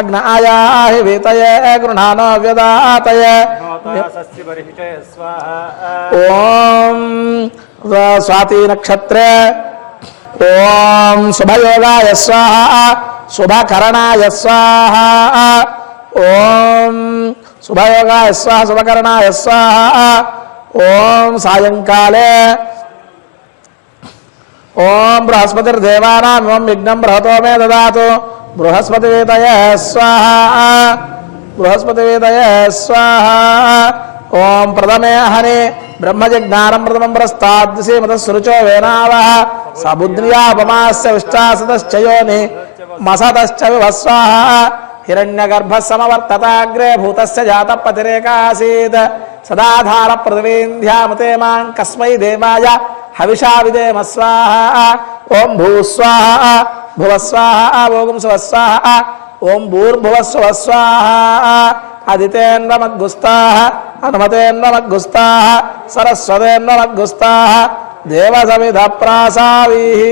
अग्नायाहि वीतये गृहाणो व्यदातये ओम स्वाति नक्षत्रे ओम शुभयोगाय स्वाहा शुभकरणाय स्वाहा ओम शुभयोगाय स्वाहा शुभकरणाय स्वाहा ओम सायंकाले ओम बृहस्पतिर्देवानां ओम यज्ञं बृहतो मे ददातु बृहस्पतिवेदये स्वाहा बृहस्पतिवेदये स्वाहा ओम प्रथमे हनि ब्रह्मजज्ञानं प्रथमं प्रस्ताद्दिशे मतस्सुरुचो वेनावः सबुद्र्यापमास्य विष्टासतश्च योनि मसतश्च विभस्वाहा हिरण्यगर्भः समवर्तताग्रे भूतस्य जातपतिरेकासीत् सदाधार पृथिवीन्ध्यामते मां कस्मै देवाय हविषा विदेम स्वाहा ओम भूस्वाहा भुवस्वाहा ओम स्वस्वाहा ओम भूर्भुवस्व स्वाहा अदितेन्द्रमग्गुस्ताः हनुमतेन्द्रमग्गुस्ताः सरस्वतेन्द्रमग्गुस्ताः देवसविधप्रासावीः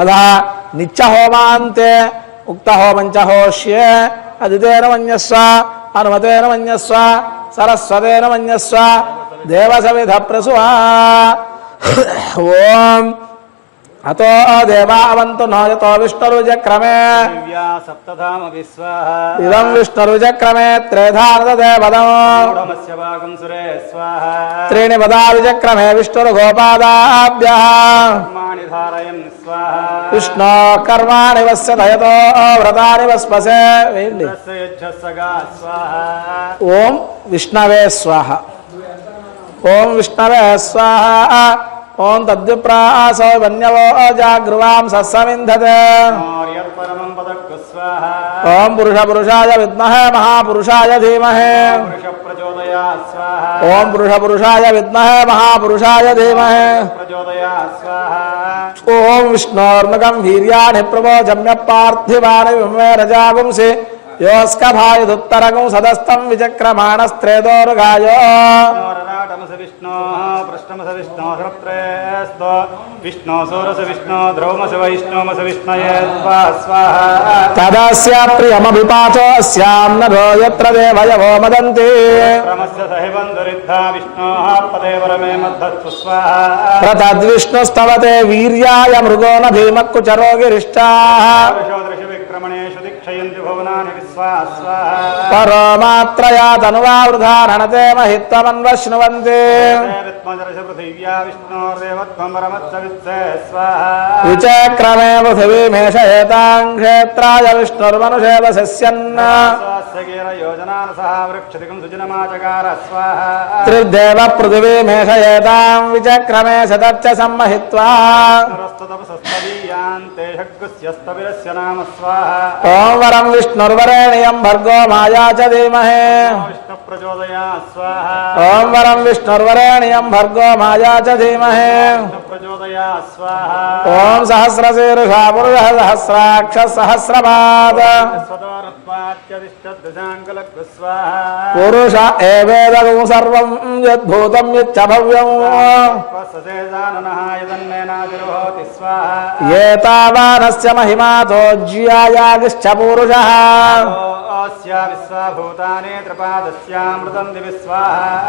अधः नित्यहोमान्ते उक्तहोमञ्च होष्ये अदितेन मन्यस्व हनुमतेन मन्यस्व सरस्वतेन मन्यस्व देवसविधप्रसुवा ओम अतो देवावन्तु नो यतो विष्णुरुजक्रमे इदं विष्णुरुजक्रमे त्रीणि पदारुजक्रमे विष्णुर्गोपादाभ्यः विष्णो कर्माणि वस्य यतो व्रतानि वस्पसे ओम विष्णवे स्वाहा ओम विष्णवे स्वाहा ओम तद्विप्रासो वन्यवो जागृवां सस्समिन्धते ओम पुरुषाय विद्महे महापुरुषाय धीमहि ओम पुरुषाय विद्महे महापुरुषाय धीमहि ओम विष्णोर्मुखं वीर्याणि प्रवोचम्य पार्थिवानि विमे रजागुंसि योऽस्कभायुदुत्तरगुं सदस्तं विचक्रमाणस्त्रेदोर्गायो विष्णो पृष्ठमस विष्णो सहस्रेस्तो विष्णो सोरस विष्णो द्रौमस वैष्णोमस विष्णये स्वाहा तदस्य प्रियमभिपाचो अस्यां नभो यत्र देवयवो मदन्ति क्रमस्य सहिबन्धुरिद्धा विष्णोः पदेवरमे मद्धस्तु स्वाहा प्रतद्विष्णुस्तवते वीर्याय मृगो न भीमकुचरो गिरिष्टाः विक्रमणेषु दीक्षयन्ति भुवनानि विश्वाः स्वाहा परोमात्रया तनुवावृधा रणते महित्वमन्वश्नुवन्ति विचक्रमे पृथिवीमेषयेतां क्षेत्राय विष्णुर्मनुषेदशस्यन् त्रिदेव पृथिवीमेषयेतां विचक्रमे शतच्च सम्महित्वा ओम वरं विष्णुर्वरेण्यं भर्गो माया च धीमहि ओम वरं विष्णुर्वरेण्यं भर्गो माया च धीमहि ओम सहस्रशीर्षा पुरुषः सहस्राक्ष सहस्रपाद पुरुष एवेदगुं सर्वं यद्भूतं यच्च भव्यं एतावानस्य महिमातो ज्यायागिश्च पुरुषः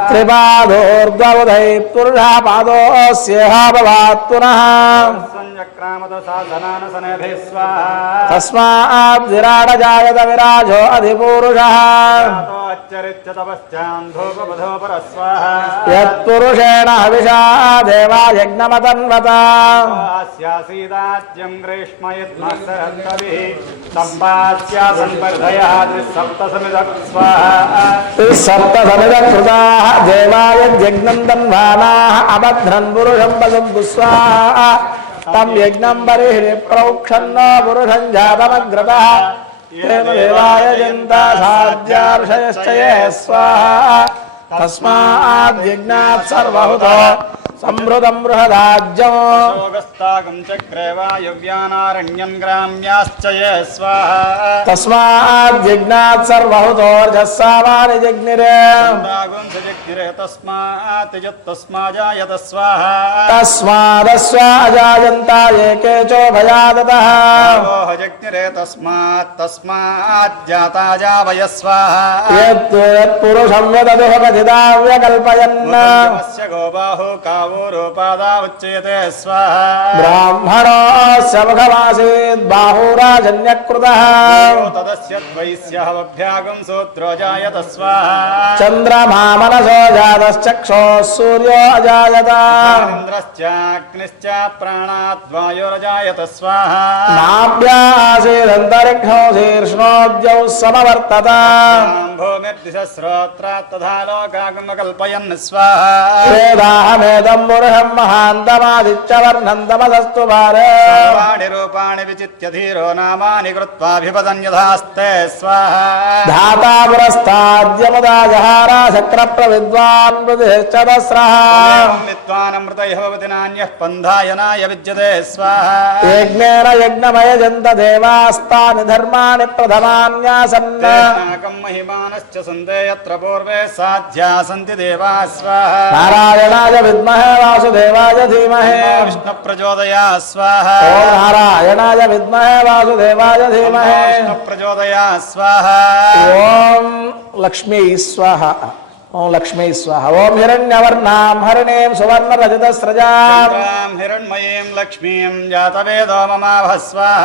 त्रिपादोर्ध्वबुधैः पुरुषः पादोऽस्येह भवात् पुनः तस्मात् विराट जायत विराजो अधिपुरुषः यत्पुरुषेण हविषा देवा यज्ञमतन्वता सप्तसमिदकृताः देवाय यज्ञं तन्वानाः अबध्रन् पुरुषं वसन्तु स्वाहा तं यज्ञं बर्हिः प्रोक्षन्नो पुरुषं जातमग्रतः तेन देवाय जन्ता साध्यार्षयश्च ये स्वाहा तस्माद् यज्ञात् सर्वहुतो సంవృతం బృహదాజ్యం అశోగస్తాగం చక్రే వాయవ్యానారణ్యం గ్రామ్యాశ్చ యే స్వాహ తస్మాజ్జిజ్ఞాత్ సర్వహుతోర్జస్సామాని జగ్నిరే తాగం సజగ్నిరే తస్మాజాయత స్వాహ తస్మాదస్వాజాయంత ఏకే చోభయాదతః జగ్నిరే తస్మాజ్జాతాజావయ స్వాహ యత్పురుషం యదదుహపతిదావ్యకల్పయన్ గోబాహో కావో రూపాదా ఉచ్యతే స్వాహ బ్రాహ్మణోస్య ముఖమాసీద్ బాహురాజన్యకృతః తదస్య ద్వైస్యహవభ్యాగం సూత్రో జాయత స్వాహ చంద్రమా మనసో జాతశ్చక్షుః సూర్యో అజాయత ఇంద్రశ్చాగ్నిశ్చ ప్రాణాద్వాయురజాయత స్వాహ నాభ్యాసీదంతరిక్షో శీర్ష్ణోద్యౌ సమవర్తత భూమిర్దిశ్రోత్ర తథా లోకాగమకల్పయన్ స్వాహ వేదాహమేదం పురుషం మహాంతమాదిత్యవర్ణం తమసస్తు భారే సర్వాణి రూపాణి విచిత్య ధీరో నామాని కృత్వాభిపదన్ యథాస్తే స్వాహ ధాతా పురస్తాద్యముదా జహార శక్ర ప్రవిద్వాన్ బుధిశ్చదస్రః విద్వానమృతైః భవతి నాన్యః పంధాయనాయ విద్యతే స్వాహ యజ్ఞేన యజ్ఞమయజంత దేవాస్తాని ధర్మాణి ప్రథమాన్యాసన్ తేనాకం మహిమానశ్చ సందే యత్ర పూర్వే సాధ్యా సంతి దేవా స్వాహ నారాయణాయ విద్మహే వాసుదేవాయ ధీమహి విష్ణు ప్రచోదయా స్వాహ ఓం నారాయణాయ విద్మహే వాసుదేవాయ ధీమహి విష్ణు ప్రచోదయా స్వాహ ఓం లక్ష్మీ స్వాహ ఓం లక్ష్మీ స్వాహ ఓం హిరణ్యవర్ణాం హరిణీం సువర్ణరజితస్రజాం చంద్రాం హిరణ్మయీం లక్ష్మీం జాతవేదో మమావహ స్వాహ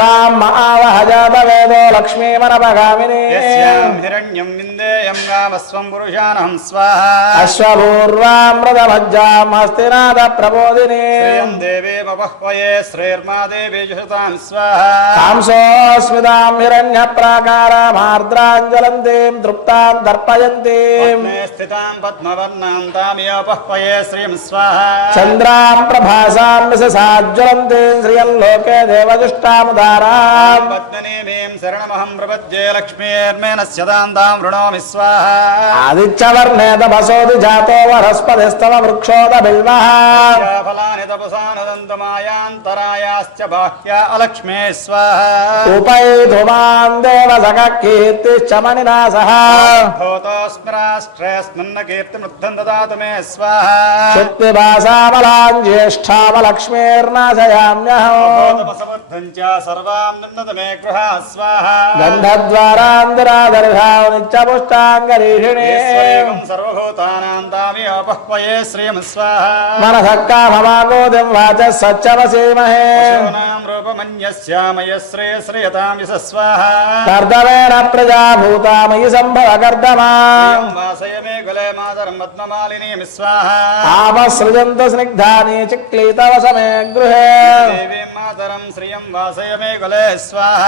తాం మహావహ జాతవేదో లక్ష్మీమనపగామిని యస్యాం హిరణ్యం విందేయం గామస్వం పురుషానహం స్వాహ అశ్వభూర్వామృతమజ్జాం హస్తినాథ ప్రబోధిని శ్రేయం దేవేమవహ్వయే శ్రేర్మా దేవీ జుషతాం స్వాహ కాంసోస్మితాం హిరణ్య ప్రాకారామార్ద్రాంజలంతీం తృప్తాం దర్పయంతీం మే స్థితాం పద్మవర్ణాం తామియోపహ్వయే శ్రీం స్వాహ చంద్రాం ప్రభాసాం విశసాజ్వలంతీం శ్రియం లోకే దేవజుష్టాముదారాం పద్మనీమీం శరణమహం ప్రపద్యే లక్ష్మీర్మేనస్యతాం తాం వృణోమి స్వాహ ఆదిత్యవర్ణే తపసోది జాతో వనస్పతిస్తవ వృక్షోద బిల్వః ఫలాని తపసానదంతమాయాంతరాయాశ్చ బాహ్య అలక్ష్మే స్వాహ ఉపైధుమాం దేవ సఖకీర్తిశ్చ మణినా సహ భూతోస్మిరాష్ట్రేస్మిన్న కీర్తిమృద్ధం దదాతు మే స్వాహ శుక్తిభాసామలాం జ్యేష్ఠామలక్ష్మీర్నాశయామ్యహం భూతమసమర్థం చ సర్వాం నిన్నత మే గృహ స్వాహ గంధద్వారాంతరాదర్శాం నిత్యపుష్టాంగరీషిణి ఈశ్వరేకం సర్వభూతానాం తామియోపహ్వయే శ్రీం స్వాహ మనసక్కామమాగోదిం వాచ సత్యవసీమహే శూనాం రూపమన్యస్యామయ శ్రేయశ్రేయతాం యశ స్వాహ కర్దమేన ప్రజాభూతామయి సంభవ కర్దమా శ్రియం వాసయ మే కులే మాతరం పద్మమాలినీం స్వాహ ఆపసృజంత స్నిగ్ధాని చిక్లీతవసమే గృహే దేవీం మాతరం శ్రియం వాసయ మే కులే స్వాహ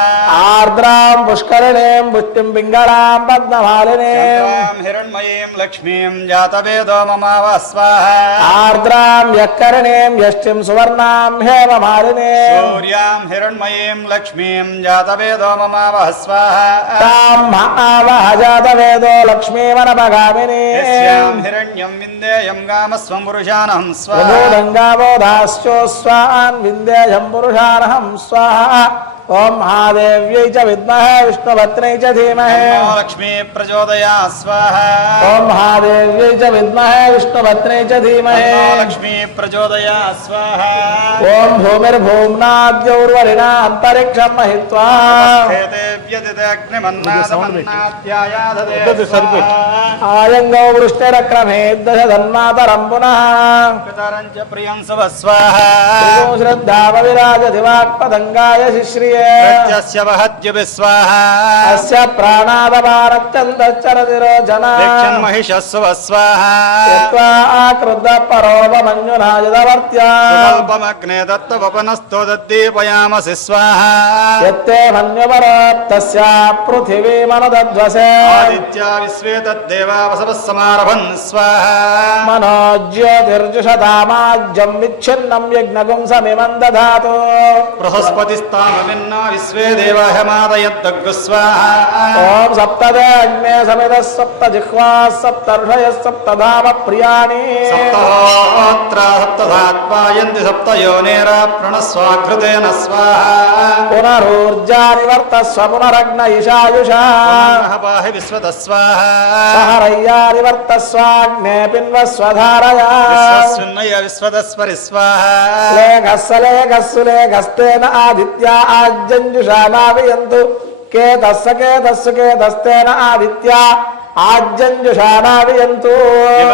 ఆర్ద్రాం పుష్కరిణీం పుష్టిం పింగళాం పద్మమాలినీం చంద్రాం హిరణ్మయీం లక్ష్మీం జాతవేదో మమావ స్వాహ ఆర్ద్రాం యక్కరిణీం యష్టిం సువర్ణాం హేమమాలినీం సూర్యాం హిరణ్మయీం లక్ష్మీం జాతవేదో మమావ స్వాహ తాం మహావహ జాతవేదో లక్ష్మీమనపగామిని యస్యాం హిరణ్యం విందేయం గామస్వం పురుషానహం స్వాహ ప్రబోధంగావోధాశ్చోస్వాన్ విందేయం పురుషానహం స్వాహ ఓం మహాదేవ్యై చ విద్మహే విష్ణుపత్న్యై చ ధీమహి లక్ష్మీ ప్రచోదయా స్వాహ ఓం మహాదేవ్యై చ విద్మహే విష్ణుపత్న్యై చ ధీమహి లక్ష్మీ ప్రచోదయా స్వాహ ఓం భూమిర్భూమ్నాద్యౌర్వరిణా అంతరిక్షం మహిత్వా ఆయంగౌ వృష్టిరక్రమే దశ తన్మాతరం పునః ప్రియం శుభ స్వాహ శ్రద్ధావిరాజతి వాక్పదంగాయ శిశ్రియ వహద్య విస్వాహ అస్య ప్రాణాదపారత్యంతరతిరోచన మహిష శుభ స్వాహ క్రుద్ధ పరోపమన్యునాయుధవర్త్యా కల్పమగ్నే దత్తవపనస్తో దద్దీపయామసి స్వాహ యత్తే మన్యుపరోక్తస్య పృథివీమనుదధ్వసే ఆదిత్యా విశ్వే తద్దేవా వసవః సమారభన్ స్వాహ మనోజ్యోతిర్జుషతామాజ్యం విచ్ఛిన్నం యజ్ఞగుం సమిమం దధాతు బృహస్పతిస్తామవిన్ यन्नो विश्वे देवाहमादयद्दग्गु स्वाहा ओम सप्तदे अग्ने समितः सप्त जिह्वा सप्त ऋषयः सप्त धाम प्रियाणि सप्तहोत्र सप्तधात्मायन्ति सप्त योनेर प्रणस्वाकृतेन स्वाहा पुनरूर्जा निवर्तस्व पुनरग्न ईशायुषा पुनः पाहि विश्वतः स्वाहा सहरय्या निवर्तस्वाग्ने पिन्वस्वधारया विश्वस्मिन्नय विश्वतस्परि स्वाहा लेघस्तेन आदित्या आज्यञ्जुषा नावियन्तु केतस्य केतस्तेन आदित्या आज्यञ्जुषा नावियन्तु